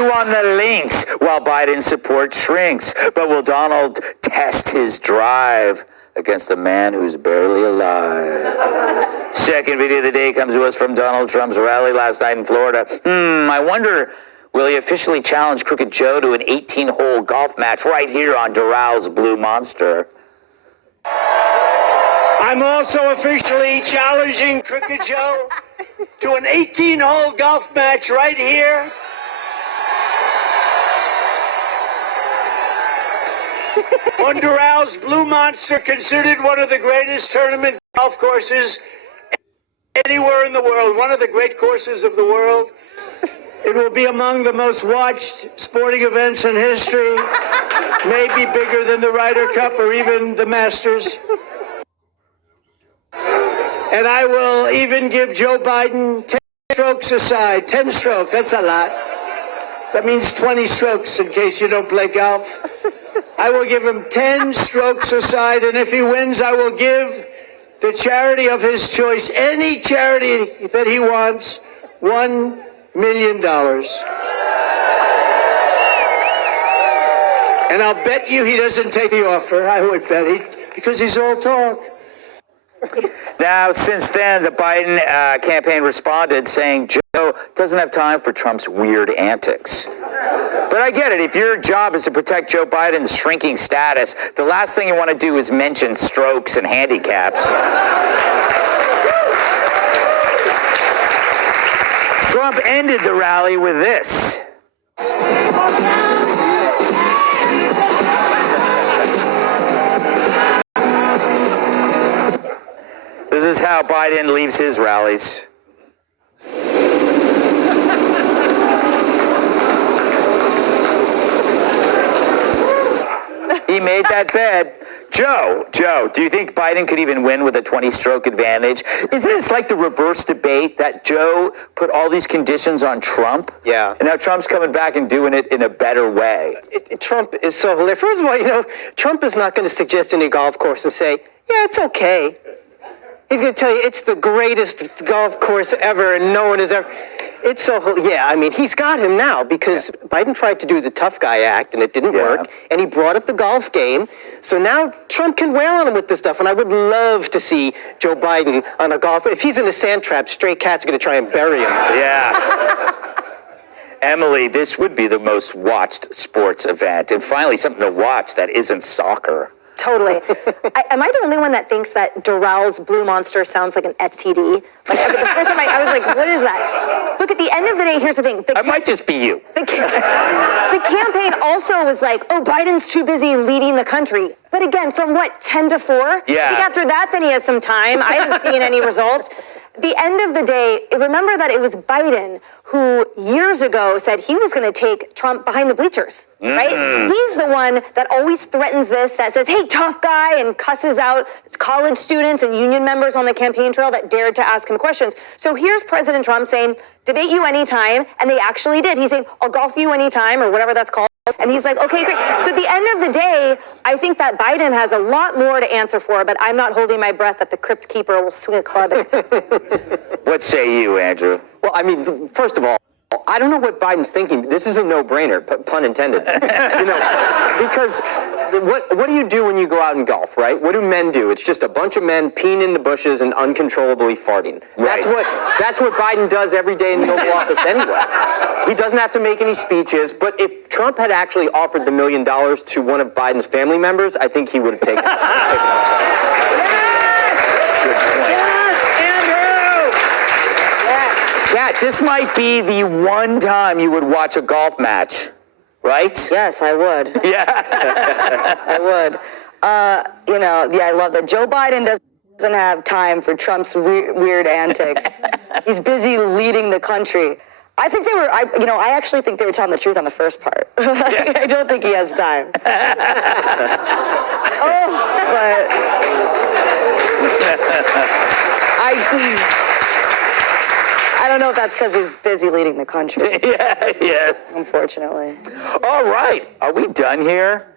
you on the links while Biden's support shrinks. But will Donald test his drive against a man who's barely alive? Second video of the day comes to us from Donald Trump's rally last night in Florida. I wonder, will he officially challenge Crooked Joe to an 18-hole golf match right here on Doral Blue Monster? I'm also officially challenging Crooked Joe to an 18-hole golf match right here. On Doral's Blue Monster, considered one of the greatest tournament golf courses anywhere in the world, one of the great courses of the world. It will be among the most watched sporting events in history, maybe bigger than the Ryder Cup or even the Masters. And I will even give Joe Biden 10 strokes aside. 10 strokes, that's a lot. That means 20 strokes in case you don't play golf. I will give him 10 strokes aside, and if he wins, I will give the charity of his choice, any charity that he wants, $1 million. And I'll bet you he doesn't take the offer. I would bet because he's all talk. Now, since then, the Biden campaign responded saying Joe doesn't have time for Trump's weird antics. But I get it. If your job is to protect Joe Biden's shrinking status, the last thing you want to do is mention strokes and handicaps. Trump ended the rally with this. This is how Biden leaves his rallies. He made that bet. Joe, do you think Biden could even win with a 20-stroke advantage? Isn't this like the reverse debate that Joe put all these conditions on Trump? Yeah. And now Trump's coming back and doing it in a better way. Trump is so hilarious. First of all, Trump is not going to suggest any golf course and say, yeah, it's okay. He's going to tell you it's the greatest golf course ever and no one has ever... It's so... Yeah, I mean, he's got him now because Biden tried to do the tough guy act and it didn't work. And he brought up the golf game. So now Trump can wail on him with this stuff. And I would love to see Joe Biden on a golf... If he's in a sand trap, stray cats are going to try and bury him. Yeah. Emily, this would be the most watched sports event. And finally, something to watch that isn't soccer. Totally. Am I the only one that thinks that Doral's Blue Monster sounds like an STD? Like, the first time I was like, what is that? Look, at the end of the day, here's the thing. It might just be you. The campaign also was like, oh, Biden's too busy leading the country. But again, from what, 10 to 4? Yeah. I think after that, then he has some time. I haven't seen any results. At the end of the day, remember that it was Biden who years ago said he was going to take Trump behind the bleachers, right? He's the one that always threatens this, that says, hey, tough guy, and cusses out college students and union members on the campaign trail that dared to ask him questions. So here's President Trump saying, debate you anytime, and they actually did. He's saying, I'll golf you anytime, or whatever that's called. And he's like, okay, great. So at the end of the day, I think that Biden has a lot more to answer for, but I'm not holding my breath that the crypt keeper will swing a club at him. What say you, Andrew? Well, I mean, first of all, I don't know what Biden's thinking. This is a no-brainer, pun intended. Because what do you do when you go out and golf, right? What do men do? It's just a bunch of men peeing in the bushes and uncontrollably farting. Right. That's what Biden does every day in the Oval Office anyway. He doesn't have to make any speeches, but if Trump had actually offered the $1 million to one of Biden's family members, I think he would have taken it. Yeah, this might be the one time you would watch a golf match, right? Yes, I would. Yeah. I would. I love that. Joe Biden doesn't have time for Trump's weird antics. He's busy leading the country. I think I actually think they were telling the truth on the first part. I don't think he has time. I don't know if that's because he's busy leading the country. Yeah, yes. Unfortunately. All right. Are we done here?